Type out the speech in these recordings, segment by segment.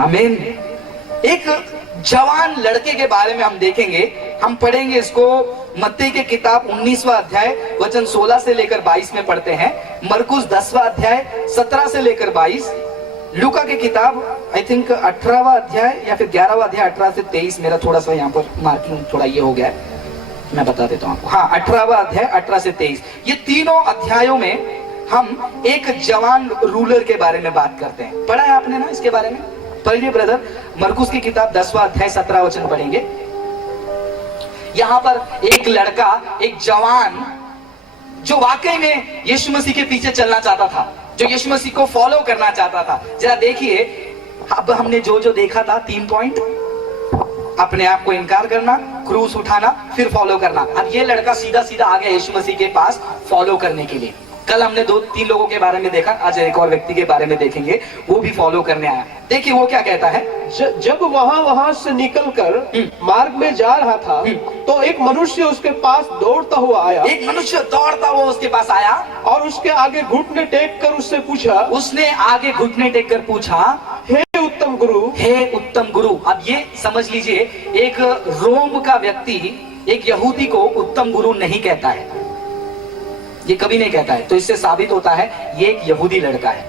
आमीन। एक जवान लड़के के बारे में हम देखेंगे, हम पढ़ेंगे इसको मत्ती के किताब 19वां अध्याय वचन 16 से लेकर 22 में पढ़ते हैं, मरकुस 10वां अध्याय 17 से लेकर 22, लूका की किताब आई थिंक 18वां अध्याय या फिर 11वां अध्याय 18 से 23। मेरा थोड़ा सा यहाँ पर मार्किंग थोड़ा ये हो गया है, मैं बता देता हूँ आपको। हाँ, 18वां अध्याय 18 से 23, ये तीनों अध्यायों में हम एक जवान रूलर के बारे में बात करते हैं। पढ़ा है आपने ना इसके बारे में? पढ़िए ब्रदर, मरकुस की किताब 10वां अध्याय 17 वचन पढ़ेंगे। यहां पर एक लड़का, एक जवान जो वाकई में यीशु मसीह के पीछे चलना चाहता था, जो यीशु मसीह को फॉलो करना चाहता था। जरा देखिए, अब हमने जो जो देखा था 3 पॉइंट, अपने आप को इनकार करना, क्रूस उठाना, फिर फॉलो करना। अब ये लड़का सीधा सीधा आ गया यीशु मसीह के पास फॉलो करने के लिए। कल हमने 2-3 लोगों के बारे में देखा, आज एक और व्यक्ति के बारे में देखेंगे, वो भी फॉलो करने आया। देखिए वो क्या कहता है। जब वहां से निकलकर मार्ग में जा रहा था तो एक मनुष्य उसके पास दौड़ता हुआ आया। एक मनुष्य दौड़ता हुआ उसके पास आया और उसके आगे घुटने टेक कर उससे पूछा। उसने आगे घुटने टेक कर पूछा, हे उत्तम गुरु, हे उत्तम गुरु। अब ये समझ लीजिए, एक रोम का व्यक्ति एक यहूदी को उत्तम गुरु नहीं कहता है, ये कभी नहीं कहता है। तो इससे साबित होता है ये एक यहूदी लड़का है।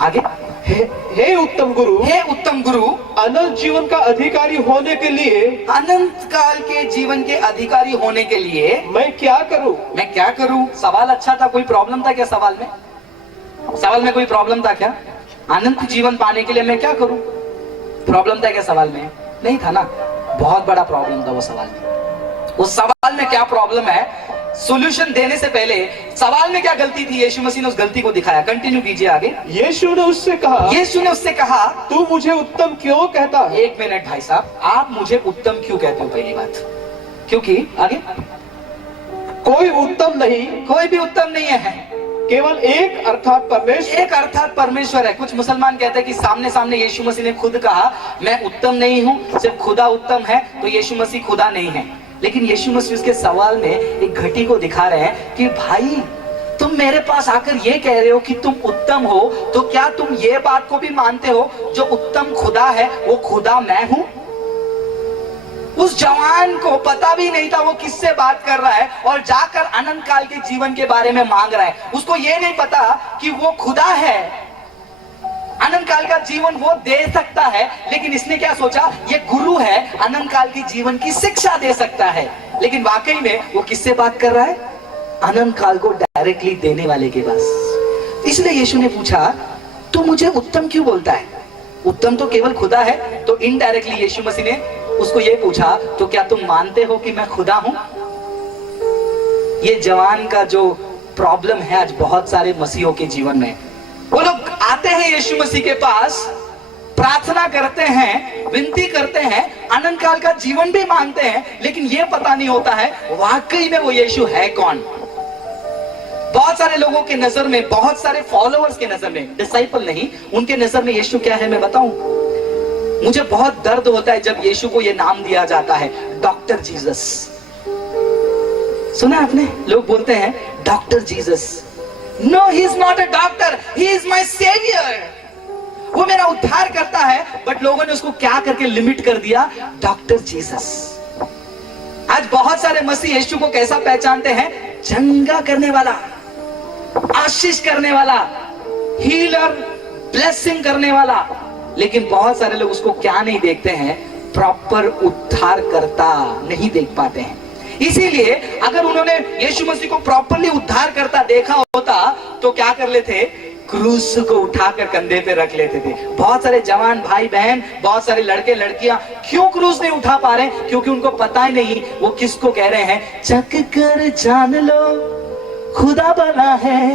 आगे, हे उत्तम गुरु, हे उत्तम गुरु, अनंत जीवन का अधिकारी होने के लिए, अनंत काल के जीवन के अधिकारी होने के लिए मैं क्या करूं? मैं क्या करूं? सवाल अच्छा था, कोई प्रॉब्लम था क्या सवाल में? सवाल में कोई प्रॉब्लम था क्या? अनंत जीवन पाने के लिए मैं क्या करूं? प्रॉब्लम था क्या सवाल में? नहीं था ना, बहुत बड़ा प्रॉब्लम था वो सवाल में। उस सवाल में क्या प्रॉब्लम है, सॉल्यूशन देने से पहले सवाल में क्या गलती थी, यीशु मसीह ने उस गलती को दिखाया। कंटिन्यू कीजिए आगे। यीशु ने उससे कहा, तू मुझे उत्तम क्यों कहता है? 1 मिनट भाई साहब, आप मुझे उत्तम क्यों कहते हो? पहली बात, क्योंकि आगे, कोई उत्तम नहीं, कोई भी उत्तम नहीं है, केवल एक अर्थात परमेश्वर, एक अर्थात परमेश्वर है। कुछ मुसलमान कहते हैं कि सामने सामने यीशु मसीह ने खुद कहा मैं उत्तम नहीं हूं, सिर्फ खुदा उत्तम है, तो यीशु मसीह खुदा नहीं है। लेकिन यीशु मसीह उसके सवाल में एक घटी को दिखा रहे हैं कि भाई तुम मेरे पास आकर ये कह रहे हो कि तुम उत्तम हो, तो क्या तुम ये बात को भी मानते हो जो उत्तम खुदा है वो खुदा मैं हूं? उस जवान को पता भी नहीं था वो किससे बात कर रहा है और जाकर अनंत काल के जीवन के बारे में मांग रहा है। उसको ये नहीं पता कि वो खुदा है, अनंत काल का जीवन वो दे सकता है। लेकिन इसने क्या सोचा, ये गुरु है, अनंत काल के जीवन की शिक्षा दे सकता है। लेकिन वाकई में वो किससे बात कर रहा है? अनंत काल को डायरेक्टली देने वाले के पास। इसलिए यीशु ने पूछा तू मुझे उत्तम क्यों बोलता है? उत्तम तो केवल खुदा है। तो इनडायरेक्टली यीशु मसीह ने उसको ये पूछा, तो क्या तुम मानते हो कि मैं खुदा हूं? ये जवान का जो प्रॉब्लम है आज बहुत सारे मसीहों के जीवन में, वो लोग आते हैं यीशु मसीह के पास, प्रार्थना करते हैं, विनती करते हैं, अनंत काल का जीवन भी मांगते हैं, लेकिन ये पता नहीं होता है वाकई में वो यीशु है कौन। बहुत सारे लोगों के नजर में, बहुत सारे फॉलोअर्स के नजर में, डिसाइपल नहीं, उनके नजर में यीशु क्या है मैं बताऊं? मुझे बहुत दर्द होता है जब यीशु को ये नाम दिया जाता है, डॉक्टर जीसस। सुना आपने? लोग बोलते हैं doctor Jesus. No, he is not a doctor. He is my savior. वो मेरा उद्धार करता है, बट लोगों ने उसको क्या करके लिमिट कर दिया? Doctor Jesus. आज बहुत सारे मसीह यीशु को कैसा पहचानते हैं? चंगा करने वाला, आशीष करने वाला, हीलर, ब्लेसिंग करने वाला। लेकिन बहुत सारे लोग उसको क्या नहीं देखते हैं? प्रॉपर उद्धार करता नहीं देख पाते हैं। इसीलिए अगर उन्होंने यीशु मसीह को प्रॉपरली उद्धार करता देखा होता तो क्या कर लेते? क्रूस को उठाकर कंधे पे रख लेते थे। बहुत सारे जवान भाई बहन, बहुत सारे लड़के लड़कियां क्यों क्रूस नहीं उठा पा रहे? क्योंकि उनको पता ही नहीं वो किसको कह रहे हैं। चक कर जान लो खुदा बना है,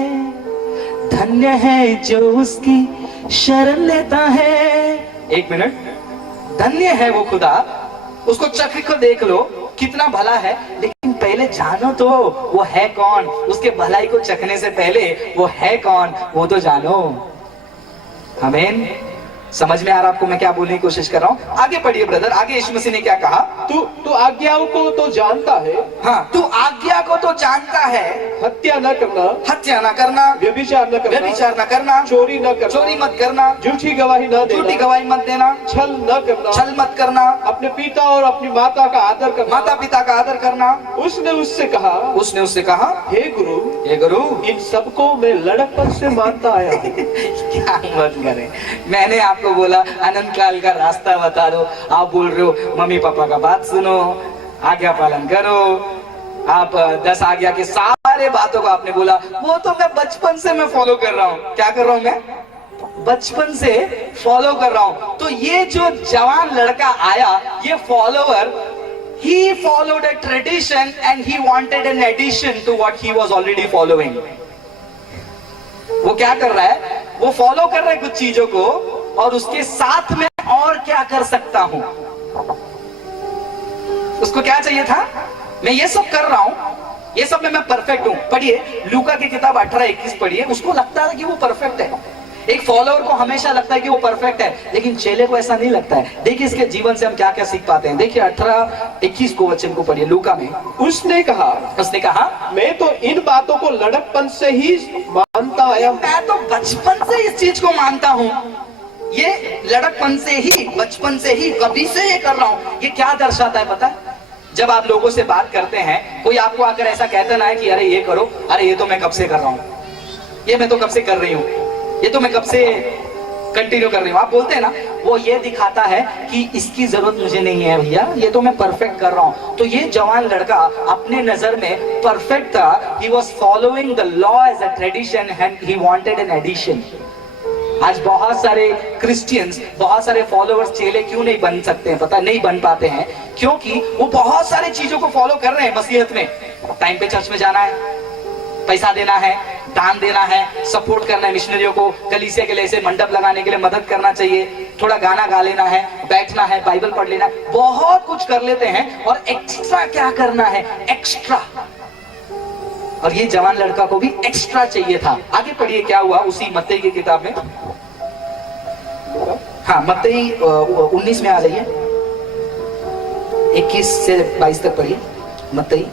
धन्य है जो उसकी शरण लेता है। 1 मिनट, धन्य है वो खुदा, उसको चक्र को देख लो कितना भला है, लेकिन पहले जानो तो वो है कौन। उसके भलाई को चखने से पहले वो है कौन वो तो जानो। आमीन। समझ में आ रहा आपको मैं क्या बोलने की कोशिश कर रहा हूँ? आगे पढ़िए ब्रदर, आगे यीशु मसीह ने क्या कहा? तू आज्ञाओं को तो जानता है। हाँ, तू आज्ञा को तो जानता है। हत्या न करना, हत्या न करना, व्यभिचार न करना, व्यभिचार न करना, चोरी न करना, चोरी मत करना, झूठी गवाही न देना, झूठी गवाही मत देना, छल न करना, छल मत करना, अपने पिता और अपनी माता का आदर करना, माता पिता का आदर करना। उसने उससे कहा, हे गुरु, इन सबको मैं लड़कपन से मानता आया हूँ। क्या मत करें, मैंने आपको बोला अनंत काल का रास्ता बता दो, आप बोल रहे हो मम्मी पापा का बात सुनो, आज्ञा पालन करो। आप 10 आज्ञा के सारे बातों को आपने बोला, वो तो मैं बचपन से मैं फॉलो कर रहा हूँ। क्या कर रहा हूँ मैं? बचपन से फॉलो कर रहा हूँ। तो ये जो जवान लड़का आया, ये follower, he followed a tradition and he wanted an addition to what he was already following. वो क्या कर रहा है? वो फॉलो कर रहा है कुछ चीजों को, और उसके साथ में और क्या कर सकता हूं। उसको क्या चाहिए था? मैं ये सब कर रहा हूं, ये सब में मैं परफेक्ट हूं। पढ़िए लूका की किताब 18:21 पढ़िए। उसको लगता है कि वो परफेक्ट है। एक फॉलोअर को हमेशा लगता है कि वो परफेक्ट है, लेकिन चेले को ऐसा नहीं लगता है। देखिए इसके जीवन से हम क्या क्या सीख पाते हैं। देखिए 18:21 को वचन को पढ़िए लूका में। उसने कहा, मैं तो इन बातों को लड़कपन से ही मानता आया हूं। मैं तो बचपन से इस चीज को मानता हूं। ये लड़कपन से ही, बचपन से ही, कभी से ये कर रहा हूं। ये क्या दर्शाता है पता है? जब आप लोगों से बात करते हैं, कोई आपको आकर ऐसा कहता ना है कि अरे ये करो, अरे ये तो मैं कब से कर रहा हूं, ये मैं तो कब से कर रही हूं, ये तो मैं कब से कंटिन्यू कर रही हूँ, आप बोलते हैं ना, वो ये दिखाता है कि इसकी जरूरत मुझे नहीं है भैया, ये तो मैं परफेक्ट कर रहा हूँ। तो ये जवान लड़का अपने नजर में परफेक्ट था। He was following the law as a tradition and he wanted an addition. आज बहुत सारे क्रिश्चियंस, बहुत सारे फॉलोअर्स, चेले क्यों नहीं बन सकते हैं पता? नहीं बन पाते हैं क्योंकि वो बहुत सारी चीजों को फॉलो कर रहे हैं मसीहत में। टाइम पे चर्च में जाना है, पैसा देना है, दान देना है, सपोर्ट करना है मिशनरियों को, कलीसिया के लिए ऐसे मंडप लगाने के लिए मदद करना चाहिए, थोड़ा गाना गा लेना है, बैठना है, बाइबल पढ़ लेना है, बहुत कुछ कर लेते हैं। और एक्स्ट्रा क्या करना है? एक्स्ट्रा। और ये जवान लड़का को भी एक्स्ट्रा चाहिए था। आगे पढ़िए क्या हुआ उसी मत्ती की किताब में। हाँ, मत्ती 19 में आ जाइए, 21 से 22 तक पढ़िए मत्ती।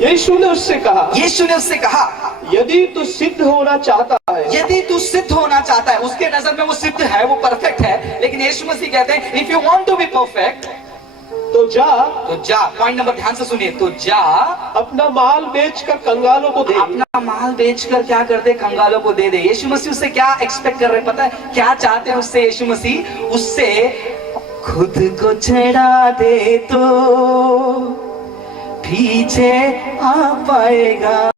यीशु ने उससे कहा, यदि तू सिद्ध होना चाहता है, यदि तू सिद्ध होना चाहता है। उसके नजर में वो सिद्ध है, वो परफेक्ट है, लेकिन यीशु मसीह कहते हैं if you want to be perfect तो जा। पॉइंट नंबर ध्यान से सुनिए, तो जा, अपना माल बेचकर कंगालों को दे। अपना माल बेचकर क्या कर दे? कंगालों को दे दे। यीशु मसीह उससे क्या एक्सपेक्ट कर रहे हैं पता है? क्या चाहते हैं उससे यीशु मसीह? उससे खुद को चढ़ा दे तो पीछे आ पाएगा।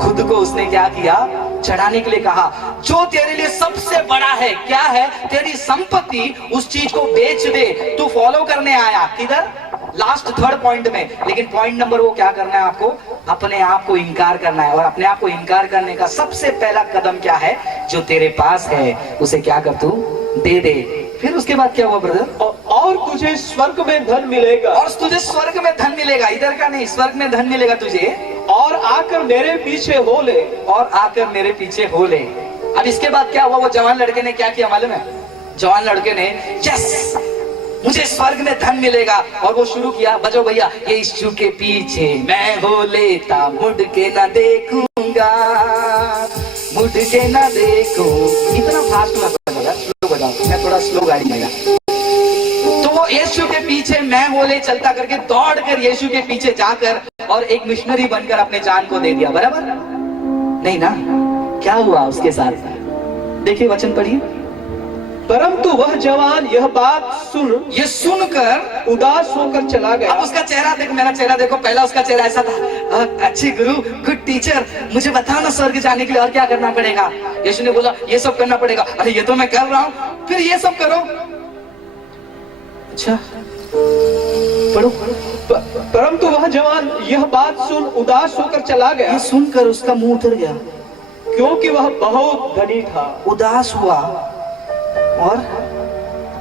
खुद को उसने क्या किया? चढ़ाने के लिए कहा। जो तेरे लिए सबसे बड़ा है क्या है? तेरी संपत्ति, उस चीज को बेच दे। तू फॉलो करने आया किधर? लास्ट 3rd पॉइंट में। लेकिन पॉइंट नंबर वो क्या करना है आपको? अपने आप को इनकार करना है। और अपने आप को इनकार करने का सबसे पहला कदम क्या है? जो तेरे पास है उसे क्या कर, तू दे दे। फिर उसके बाद क्या हुआ ब्रदर? और तुझे स्वर्ग में धन मिलेगा। और तुझे स्वर्ग में धन मिलेगा, इधर का नहीं, स्वर्ग में धन मिलेगा तुझे। और आकर मेरे पीछे हो ले। और आकर मेरे पीछे हो ले। अब इसके बाद क्या हुआ? वो जवान लड़के ने क्या किया मालूम है? जवान लड़के ने यस, मुझे स्वर्ग में धन मिलेगा, और वो शुरू किया, बजो भैया, यीशु के पीछे मैं हो लेता, मुड़ के ना देखूंगा, मुड़ के ना देखूं। इतना फास्ट मत बजाओ, स्लो बजाओ, मैं थोड़ा स्लो गाड़ी मेरा। तो वो यीशु के पीछे मैं हो ले चलता करके दौड़ कर यीशु के पीछे जाकर और एक मिशनरी बनकर अपने जान को दे दिया। बराबर नहीं ना? क्या हुआ उसके साथ? देखिए वचन पढ़िए। परंतु वह जवान यह बात सुनकर उदास होकर चला गया। अब उसका चेहरा देखो, मेरा चेहरा देखो। पहला उसका चेहरा ऐसा था, अच्छी गुरु, गुड टीचर, मुझे बताओ ना स्वर्ग जाने के लिए और क्या करना पड़ेगा? यीशु ने बोला ये सब करना पड़ेगा। अरे ये तो मैं कर रहा हूँ, फिर ये सब करो। अच्छा पढ़ो। परंतु वह जवान यह बात सुन उदास होकर चला गया। ये सुनकर उसका मुंह उतर गया, क्योंकि वह बहुत धनी था। उदास हुआ और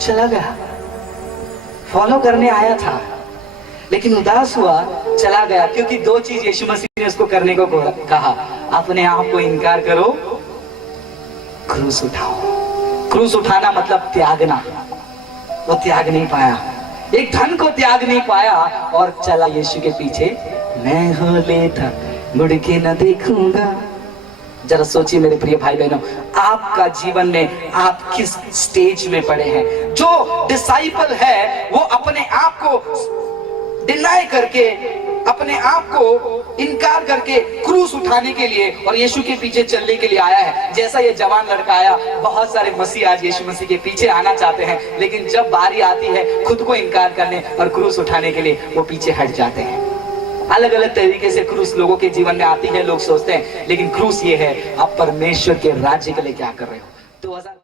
चला गया। फॉलो करने आया था लेकिन उदास हुआ, चला गया। क्योंकि 2 चीज यीशु मसीह ने उसको करने को कहा। अपने आप को इनकार करो क्रूस उठाओ। क्रूस उठाना मतलब त्यागना। वो त्याग नहीं पाया, एक धन को त्याग नहीं पाया और चला यीशु के पीछे। मैं हो लेता मुड़ के न देखूंगा। जरा सोचिए मेरे प्रिय भाई बहनों, आपका जीवन में आप किस स्टेज में पड़े हैं। जो डिसाइपल है वो अपने आप को डिनाई करके, अपने आप को इनकार करके क्रूस उठाने के लिए और यीशु के पीछे चलने के लिए आया है। जैसा ये जवान लड़का आया, बहुत सारे मसीह आज यीशु मसीह के पीछे आना चाहते हैं, लेकिन जब बारी आती है खुद को इनकार करने और क्रूस उठाने के लिए, वो पीछे हट जाते हैं। अलग अलग तरीके से क्रूस लोगों के जीवन में आती है, लोग सोचते हैं, लेकिन क्रूस ये है, आप परमेश्वर के राज्य के लिए क्या कर रहे हो। 2000